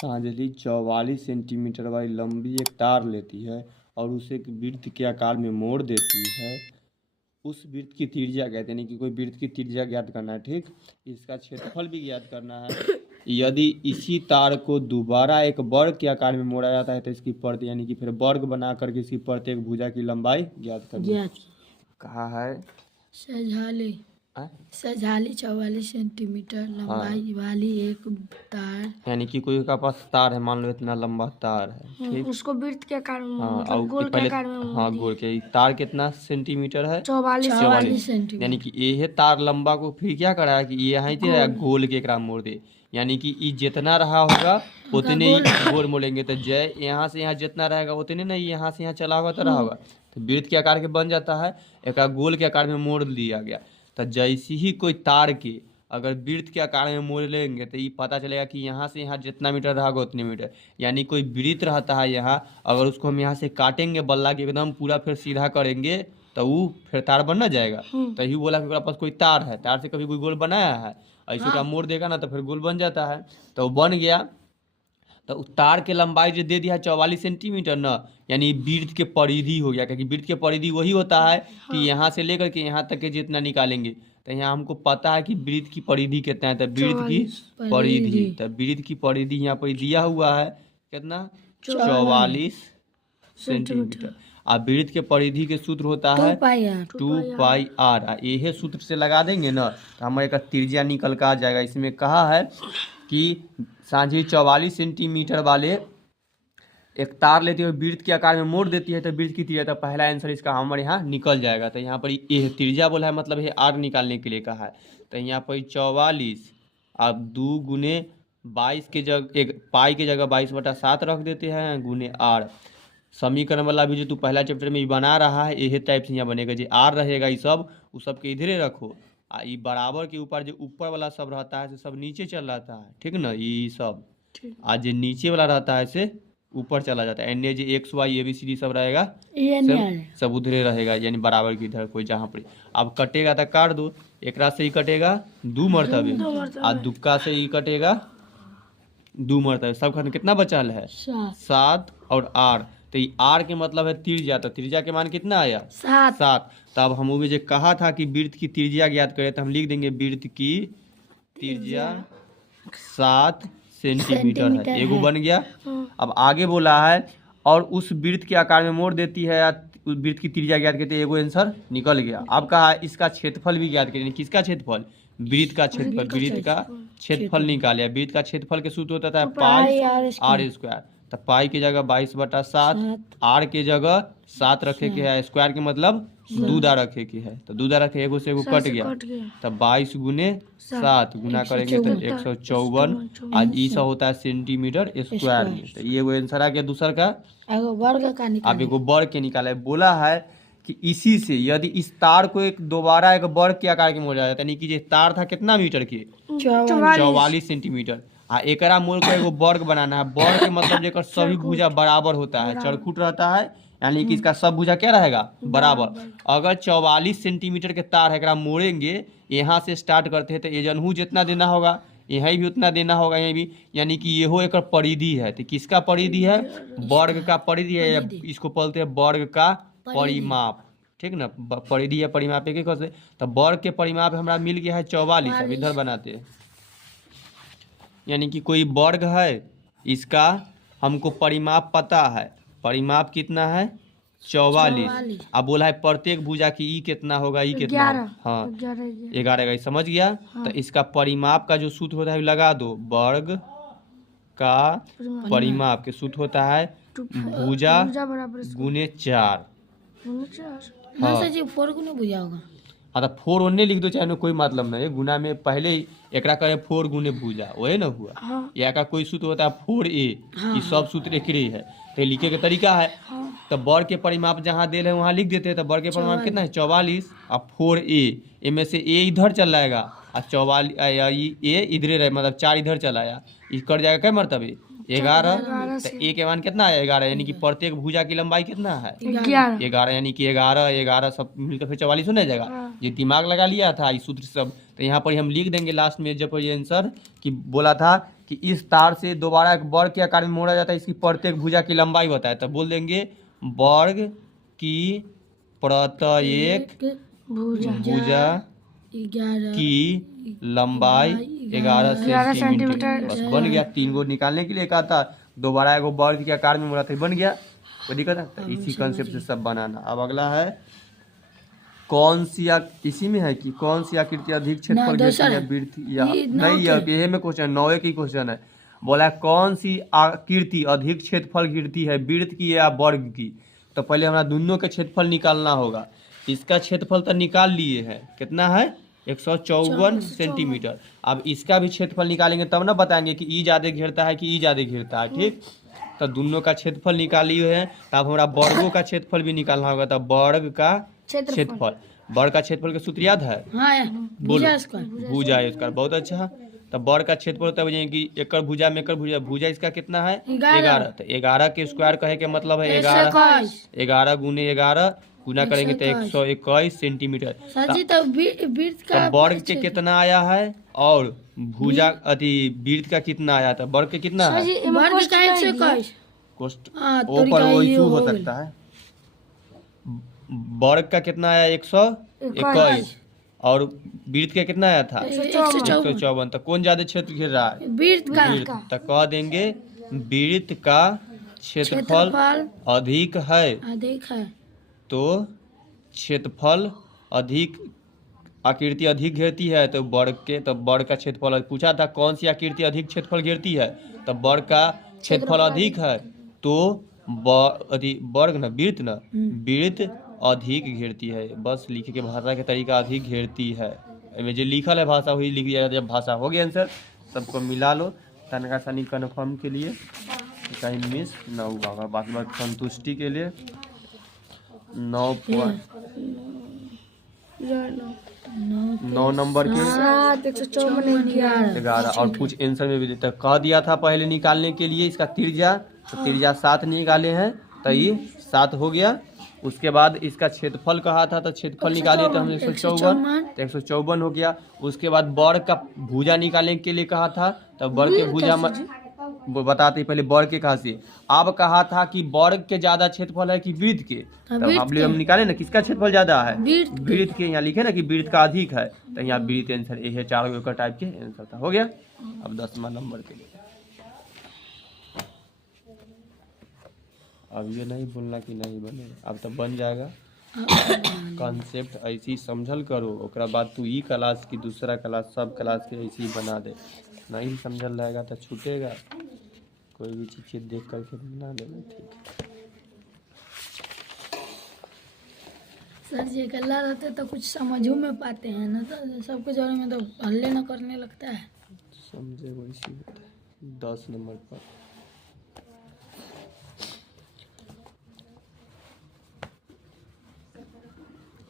सांजलि 44 centimetre वाली लंबी एक तार लेती है और उसे एक वृत्त के आकार में मोड़ देती है। उस वृत्त की त्रिज्या कहते हैं, यानी कि कोई वृत्त की त्रिज्या ज्ञात करना है। ठीक, इसका क्षेत्रफल भी ज्ञात करना है। यदि इसी तार को दोबारा एक वर्ग के आकार में मोड़ा जाता है तो इसकी प्रत्येक, यानी कि फिर वर्ग बना करके इसकी प्रत्येक भुजा की लंबाई ज्ञात करनी है। कहा है सजाले सजाली 44 सेंटीमीटर लंबाई वाली एक तार, यानी कि कोई का पास तार है, मान लो इतना लंबा तार है। ठीक, उसको वृत्त के आकार में हाँ, मतलब गोल के आकार में हाँ गोल के। तार कितना सेंटीमीटर है? 44 सेंटीमीटर। यानी कि ये तार लंबा को फिर क्या करा है कि ये यहाँ ही गोल के एकरा मोड़ दे, यानी कि ये जितना रहा होगा उतने ही गोल मोड़ेंगे। तो जय यहाँ से यहाँ जितना रहेगा उतने ना यहाँ से यहाँ चला होगा तो रहा होगा, तो वृत्त के आकार के बन जाता है, एक गोल के आकार में मोड़ दिया गया। तो जैसे ही कोई तार के अगर वृत्त के आकार में मोड़ लेंगे तो ये पता चलेगा कि यहाँ से यहाँ जितना मीटर रहेगा उतने मीटर। यानी कोई वृत्त रहता है यहाँ, अगर उसको हम यहाँ से काटेंगे बल्ला के एकदम पूरा फिर सीधा करेंगे तो वो फिर तार बन ना जाएगा। तो ही बोला कि मेरे पास कोई तार है, तार से कभी कोई गोल बनाया है, ऐसे का मोड़ देगा ना तो फिर गोल बन जाता है। तो वो बन गया। तो तार के लंबाई जो दे दिया है 44 सेंटीमीटर ना, यानी वृत्त के परिधि हो गया, क्योंकि वृत्त के परिधि वही होता है कि यहाँ से लेकर के यहाँ तक के जितना निकालेंगे। तो यहाँ हमको पता है कि वृत्त की परिधि कितना है, तो वृत्त की परिधि, तो वृत्त की परिधि यहाँ पर दिया हुआ है कितना, 44 सेंटीमीटर। अब वृत्त के परिधि के सूत्र होता है 2πr। यही सूत्र से लगा देंगे ना तो हमारे का त्रिज्या निकल कर आ जाएगा। इसमें कहा है कि सांझी 44 सेंटीमीटर वाले एक तार लेती है, वृत्त के आकार में मोड़ देती है तो वृत्त की त्रिज्या, तो पहला आंसर इसका हमारे यहाँ निकल जाएगा। तो यहाँ पर ये त्रिज्या बोला है, मतलब ये आर निकालने के लिए कहा है। तो यहाँ पर 44 आप 2 गुने 22 के जगह एक पाई के जगह 22/7 रख देते हैं गुने आर। समीकरण वाला भी जो तू पहला चैप्टर में बना रहा है यही टाइप से यहाँ बनेगा। जो आर रहेगा ये सब वो सब के इधरे रखो, आ ये बराबर के ऊपर जो ऊपर वाला सब रहता है सब नीचे चल जाता है। ठीक ना, ये सब आज जो नीचे वाला रहता है से ऊपर चला जाता है। एन जो x y a b c d सब रहेगा सब उधरे रहेगा, यानी बराबर की इधर कोई जहाँ पर। अब कटेगा तो काट दो, एक से ही कटेगा 2 मरतबे, आ दुक्का से ही कटेगा 2 मरतबे। सब खत्म, कितना बचा है 7 और आर। तो ये आर के मतलब है त्रिज्या, तो त्रिज्या के मान कितना आया 7। तब हम जो कहा था कि वृत्त की त्रिज्या ज्ञात करें तो हम लिख देंगे वृत्त की त्रिज्या 7 सेंटीमीटर है, एगो बन गया। अब आगे बोला है और उस वृत्त के आकार में मोड़ देती है या वृत्त की त्रिज्या ज्ञात करते हैं, एगो आंसर निकल गया। अब कहा इसका क्षेत्रफल भी ज्ञात करें। किसका क्षेत्रफल? वृत्त का क्षेत्रफल। वृत्त का क्षेत्रफल निकाले, वृत्त का क्षेत्रफल के सूत्र होता था पाई आर स्क्वायर। तो पाई की जगह 22/7, आर के जगह 7 रखे के है, स्क्वायर के मतलब 2 दा रखे के है, तो 2 दा रखे एगो से एगो कट गया। तो 22 गुने 7 गुना करेंगे तो 154। आज ई सब होता है सेंटीमीटर स्क्वायर में। तो ये वो आंसर आ गया दूसरा का। अब एगो वर्ग के निकाले। बोला है कि इसी से यदि इस तार को एक दोबारा एक वर्ग के आकार के मोड़ा जाता है, यानी कि ये तार था कितना मीटर के 44 सेंटीमीटर, एकरा मोड़ को एगो वर्ग बनाना है। वर्ग के मतलब जेकर सभी भुजा बराबर होता है, चरखुट रहता है, यानी कि इसका सब भुजा क्या रहेगा बराबर। अगर 44 सेंटीमीटर के तार है एकरा मोड़ेंगे, यहाँ से स्टार्ट करते हैं तो ये जनहू जितना देना होगा यहाँ भी उतना देना होगा, यहाँ भी, यानी कि ये हो एक परिधि है। तो किसका परिधि है? वर्ग का परिधि है, या इसको बोलते हैं वर्ग का परिमाप। ठीक ना, परिधि या परिमाप एक से। तो वर्ग के परिमाप हमारा मिल गया है 44। अब इधर बनाते हैं, यानी कि कोई वर्ग है, इसका हमको परिमाप पता है, परिमाप कितना है 44। अब बोला है प्रत्येक भुजा की ई कितना होगा, ई कितना, हाँ 11। समझ गया। तो इसका परिमाप का जो सूत्र होता है लगा दो, वर्ग का परिमाप के सूत्र होता है भुजा गुने 4। हाँ तो 4 ओने लिख दो, चाहे कोई मतलब नहीं, गुना में पहले ही एकरा करे 4 गुने भुजा, वही ना हुआ। या का कोई सूत्र होता है 4a, ये सब सूत्र एक ही है, तो लिखे के तरीका है। तो वर्ग के परिमाप जहाँ दे रहे वहाँ लिख देते हैं। तो वर्ग के परिमाप कितना है 44 और 4a, इनमें से a इधर चल जाएगा और 44 a इधरे रहे, मतलब 4 इधर चला आया, इस कर जाएगा क्या मरतबे 11। तो a के मान कितना है 11, यानी कि प्रत्येक भुजा की लंबाई कितना है 11, यानी कि 11 सब मिलकर फिर 44 होने जाएगा। ये दिमाग लगा लिया था इस सूत्र सब, तो यहाँ पर हम लिख देंगे लास्ट में जब ये आंसर कि बोला था कि इस तार से दोबारा एक वर्ग के आकार में मोड़ा जाता है, इसकी प्रत्येक भुजा की लंबाई बताए, तो बोल देंगे वर्ग की प्रत्येक भुजा 11 की लंबाई 11 सेंटीमीटर। बस बन गया। 3 गो निकालने के लिए कहा था, दोबारा एगो वर्ग के आकार में मोड़ा था, बन गया। कोई दिक्कत है? तो इसी कंसेप्ट से सब बनाना। अब अगला है कौन सी इसी में है कि कौन सी आकृति अधिक क्षेत्रफल घेरती है, वृत्त या नहीं, ये में क्वेश्चन 9 की क्वेश्चन है। बोला है कौन सी आकृति अधिक क्षेत्रफल घेरती है, वृत्त की या वर्ग की। तो पहले हमारा दोनों का क्षेत्रफल निकालना होगा। इसका क्षेत्रफल तो निकाल लिए है, कितना है 154 सेंटीमीटर। अब इसका भी क्षेत्रफल निकालेंगे तब ना बताएंगे कि ई ज्यादा घेरता है कि ई ज्यादा घेरता है। ठीक, तो दोनों का क्षेत्रफल निकाली हुए हैं। तब हमारा वर्गों का क्षेत्रफल भी निकालना होगा। तब वर्ग का क्षेत्रफल, वर्ग का क्षेत्रफल का सूत्र याद है? भुजा स्क्वायर। बहुत अच्छा। तब वर्ग का क्षेत्रफल तब कि एकड़ भुजा में एकड़ भुजा, भुजा इसका कितना है 11। तो 11 के स्क्वायर कहे के मतलब है 11 गुने 11 गुना करेंगे तो 121 सेंटीमीटर। तब वर्ग के कितना आया है और भुजा अति वृत्त का कितना आया था? वर्ग के कितना है? ऊपर वही हो सकता है। वर्ग का कितना आया 121 और वृत्त का कितना आया था 154। तो कौन ज्यादा क्षेत्र घेर रहा है? वृत्त। तो कह देंगे वृत्त का क्षेत्रफल अधिक है, तो क्षेत्रफल अधिक, आकृति अधिक घेरती है तो वर्ग के, तो वर्ग का क्षेत्रफल पूछा था कौन सी आकृति अधिक क्षेत्रफल घेरती है, तो वर्ग का क्षेत्रफल अधिक है तो वर्ग न वृत्त न वृत्त अधिक घेरती है। बस लिखे के भाषा के तरीका अधिक घेरती है। में जो लिखल है भाषा वही लिख दिया। जब भाषा हो गया आंसर सबको मिला लो तनका सानी कन्फर्म के लिए, कहीं मिस न हुआ होगा। बाकी बात संतुष्टि के लिए 9 नंबर के 11 और कुछ आंसर में भी देता कह दिया था पहले निकालने के लिए इसका त्रिज्या, तो त्रिज्या 7 निकाले हैं तो ये 7 हो गया। उसके बाद इसका क्षेत्रफल कहा था तो क्षेत्रफल निकाले तो हमने 154, तो 154 हो गया। उसके बाद वर्ग का भुजा निकालने के लिए कहा था तो वर्ग के भुजा वो बताते पहले वर्ग के कहा से। अब कहा था कि वर्ग के ज्यादा क्षेत्रफल है कि वृत्त के, तो हम निकाले ना किसका क्षेत्रफल ज्यादा है, वृत्त के। यहाँ लिखे ना कि वृत्त का अधिक है तो यहाँ वृत्त आंसर ये है। 4 गो टाइप के आंसर था, हो गया। अब 10वां नंबर के लिए अब ये नहीं बोलना कि नहीं बने, अब तो बन जाएगा। कॉन्सेप्ट ऐसी समझल करो, ओकरा बाद तू ई क्लास की दूसरा क्लास सब क्लास के ऐसी बना दे। नहीं समझल रहेगा तो छूटेगा। कोई भी चीज़ देख करके बना देना। ठीक सर जी अकेला रहते तो कुछ समझू में पाते हैं ना, तो सबके जोड़े में तो हल्ले न करने लगता है। समझे वैसी होता है। 10 नंबर पर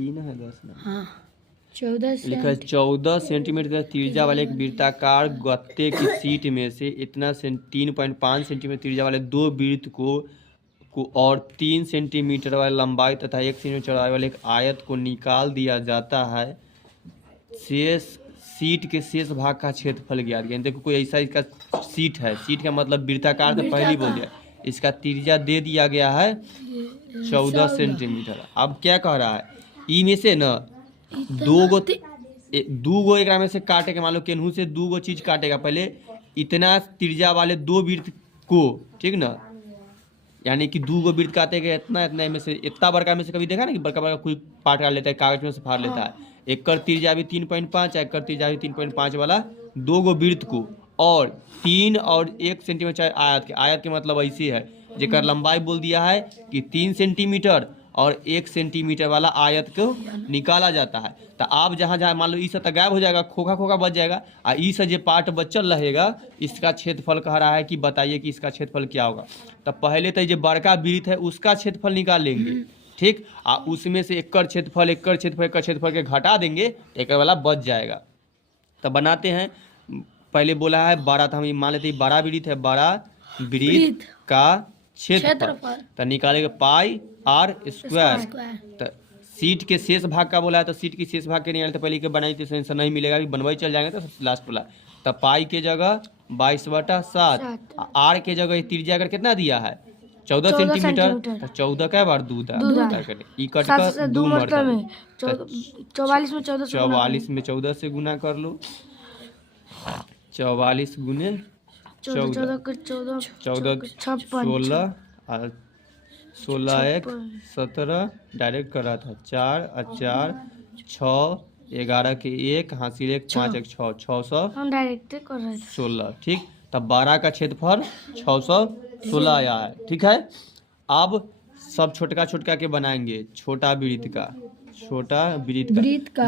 ना है 10 नंबर। हाँ 14 लिखा है 14 सेंटीमीटर त्रिज्या वाले एक वृत्ताकार गत्ते की सीट में से इतना 3.5 सेंटीमीटर त्रिज्या वाले 2 वृत्त को और 3 सेंटीमीटर वाले लंबाई तथा 1 सेंटीमीटर चौड़ाई वाले एक आयत को निकाल दिया जाता है। शेष सीट के शेष भाग का क्षेत्रफल ज्ञात किया। देखो कोई ऐसा इसका सीट है, सीट का मतलब वृत्ताकार तो पहले ही बोल दिया। इसका त्रिज्या दे दिया गया है 14 सेंटीमीटर। अब क्या कह रहा है ई में से ना दो गो एक में से काटे के, मान लो केनहू से 2 गो चीज काटेगा। पहले इतना त्रिज्या वाले 2 वृत्त को, ठीक ना, यानी कि 2 गो वृत्त काटेगा इतना इतना में से, इतना बड़का में से कभी देखा ना कि बड़का बड़का कोई पार्ट काट लेता है, कागज में से फाड़ लेता है। एक कर त्रिज्या भी 3.5 एक कर त्रिज्या भी 3.5 वाला 2 गो वृत्त को और 3 और 1 सेंटीमीटर आयत के मतलब ऐसे है जेकर लंबाई बोल दिया है कि 3 सेंटीमीटर और 1 सेंटीमीटर वाला आयत को निकाला जाता है। तो आप जहाँ जहाँ मान लो ई सब गायब हो जाएगा, खोखा खोखा बच जाएगा, और ई से जो पार्ट बचल रहेगा इसका क्षेत्रफल कह रहा है कि बताइए कि इसका क्षेत्रफल क्या होगा। तो पहले तो जो बड़का वृत्त है उसका क्षेत्रफल निकाल लेंगे, ठीक, और उसमें से एक क्षेत्रफल के घटा देंगे, एक वाला बच जाएगा। तो बनाते हैं। पहले बोला है बड़ा, तो हम मान लेते हैं बड़ा वृत्त है, बड़ा वृत्त का क्षेत्रफल तो निकालेंगे पाई आर स्क्वायर। तो सीट के शेष भाग का बोला है तो सीट के शेष भाग के निकाले तो पहले के बनाई तो नहीं मिलेगा, बनवाई चल जाएंगे तो लास्ट बोला तो पाई के जगह 22/7, आर के जगह त्रिज्या अगर कितना दिया है 14 सेंटीमीटर, तो 14 का बार दूध है ई कट कर 2 मरतबे 44 में 14 44 में 14 से गुना कर लो, 44 गुने 14 14 16 और 16 1 17 डायरेक्ट कर रहा था 4 और 4 6 11 के 1 हासिल 1 5 1 6 600 हम डायरेक्ट कर रहे थे 16 ठीक। तब 12 का क्षेत्रफल 616 आया है। ठीक है, अब सब छोटका छोटका के बनाएंगे। छोटा वृत्त का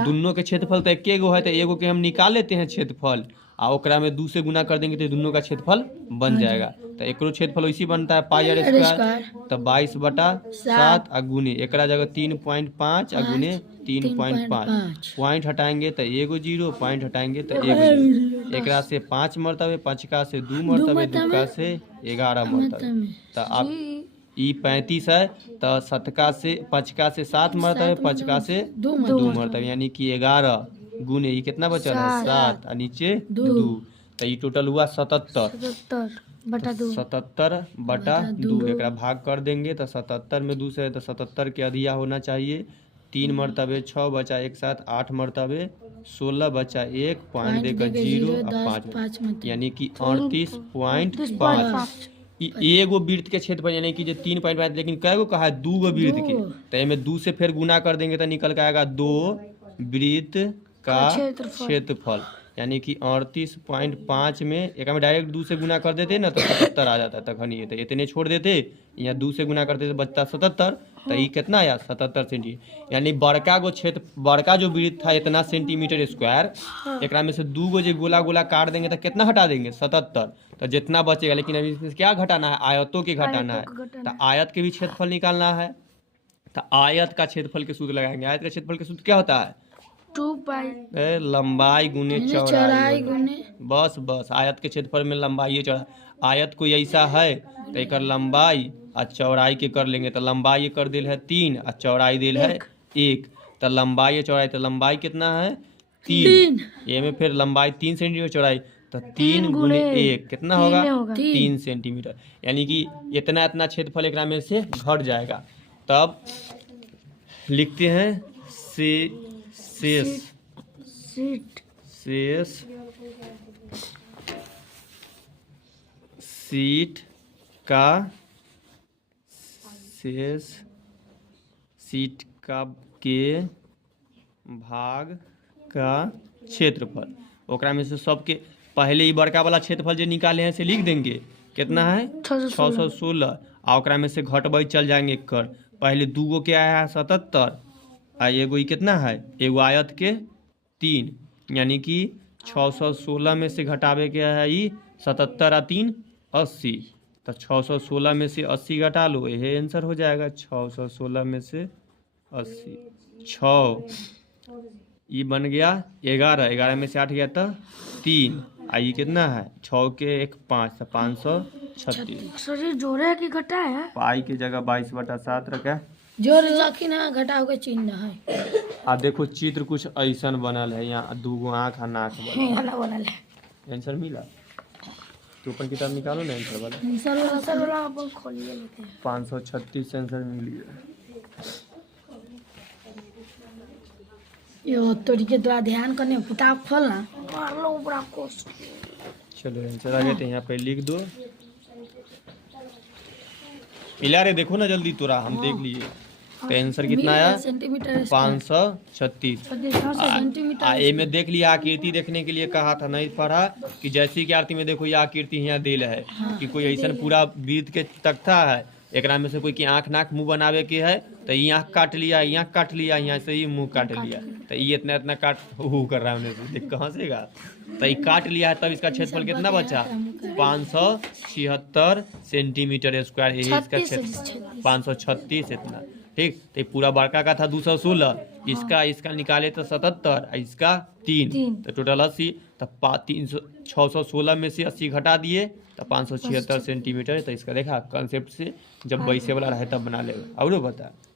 दोनों के क्षेत्रफल तो एक गो है, तो एगो के हम निकाल लेते हैं क्षेत्रफल आ ओकरा में 2 से गुना कर देंगे तो दोनों का क्षेत्रफल बन जाएगा। तो एकरो क्षेत्रफल वैसी बनता है पाई आर स्क्वायर, तो 22/7 आ गुने एकरा जगह 3.5 आ गुने 3.5 पॉइंट हटाएंगे तो एगो 0, पॉइंट हटाएंगे तो एगो 0। एकरा से 5 मरतबे, 5 का से 2 मरतबे, 2 का से 11 मरतबे। तो अब ई 35 है, तो 7 का से 5 का से 7 मरतबे, 5 का से 2 मरतबे, यानी कि 11 गुने ये कितना बचा है 7 और नीचे 2, तो ये टोटल हुआ 77 बटा 2। एक भाग कर देंगे तो 77 में 2 से तो 77 के अधिया होना चाहिए। 3 मरतबे 6 बचा 1 7 8 मरतबे 16 बचा 1 पॉइंट देकर 0 और 5 यानी कि 38.5। एगो वृत्त के क्षेत्रफल यानी कि जो 3.5, लेकिन कै गो कहा है 2 गो वृत्त के, तो इनमें 2 से फिर गुना कर देंगे तो निकल के आएगा 2 वृत्त का क्षेत्रफल, यानी कि 38.5 में एक में डायरेक्ट 2 से गुना कर देते ना तो 77 आ जाता तखन ये, तो इतने छोड़ देते, यहाँ 2 से गुना करते तो बचता 77, तो ये कितना आया 77 सेंटीमीटर। यानी बड़का जो वृत्त था इतना सेंटीमीटर स्क्वायर, एक में से 2 गो जो गोला गोला काट देंगे तो कितना हटा देंगे 77, तो जितना बचेगा। लेकिन अभी इसमें क्या घटाना है, आयतों के घटाना है, तो आयत के भी क्षेत्रफल निकालना है। तो आयत का क्षेत्रफल के सूत्र लगाएंगे। आयत का क्षेत्रफल के सूत्र क्या होता है 2 पाई लंबाई गुने चौड़ाई गुने, बस आयत के क्षेत्रफल में लंबाई चौड़ाई। आयत कोई ऐसा है तो एक लंबाई और चौड़ाई के कर लेंगे, तो लंबाई कर दिल है 3 और चौड़ाई दिल है 1, तो लंबाई चौड़ाई, तो लंबाई कितना है 3, ये में फिर लंबाई 3 सेंटीमीटर चौड़ाई, तो 3 गुने 1 कितना होगा 3 सेंटीमीटर, यानी कि इतना क्षेत्रफल एक में से घट जाएगा। तब लिखते हैं शीट का के भाग का क्षेत्रफल। ओकरा में से सबके पहले ही बड़का वाला क्षेत्रफल जो निकाले हैं से लिख देंगे, कितना है 616, और ओकरा में से घटबै चल जाएंगे कर। पहले 2 गो के आया है 77 आ एगो कितना है एगो आयत के 3, यानी कि 616 में से घटावे के है ये 77 आ 3 80, तो 616 में से 80 घटा लो, यही आंसर हो जाएगा 616 में से 80। 6 ये बन गया 11 में से 8 गया तो 3, ये कितना है 6 के 1 5, तो 536। जोड़े की घटा है, पाई की जगह 22/7 रखा, जोड़ लखिन है घटाव के चिन्ह है। आ देखो चित्र कुछ ऐसा बनल है, यहाँ 2 गो आँख नाक बनल है। आंसर मिला तो अपन किताब निकालो ना आंसर वाला। आंसर वाला अपन खोलिए लेते हैं। 536 आंसर मिल गया। यो तोरी के द्वारा ध्यान करने किताब खोलना मार लो बड़ा कोस। चलो आंसर आ गए तो यहाँ पे लिख दो। पिला रे देखो ना जल्दी तोरा, हम देख लिए। तो आंसर कितना आया 536 सेंटीमीटर। में देख लिया आकृति देखने के लिए कहा था, नहीं पढ़ा कि जैसी की आकृति में देखो ये आकृति यहाँ दिल है कि कोई ऐसा पूरा वृत्त के तख्ता है, एक में से कोई की आँख नाक मुंह बनावे के है, तो ये आँख काट लिया, यहाँ काट लिया, यहाँ से ही मुंह काट लिया, तो ये इतना काट कर रहा है देख कहाँ से गा, तो ये काट लिया है। तब इसका क्षेत्रफल कितना बचा 576 सेंटीमीटर स्क्वायर, यही इसका क्षेत्र 536 इतना। ठीक, तो पूरा बड़का का था 216, इसका निकाले तो 77, इसका 3, तो टोटल 80, तो 616 में से 80 घटा दिए तो 576 सेंटीमीटर। तो इसका देखा कंसेप्ट से जब वैसे वाला रहे तब बना लेगा। और बता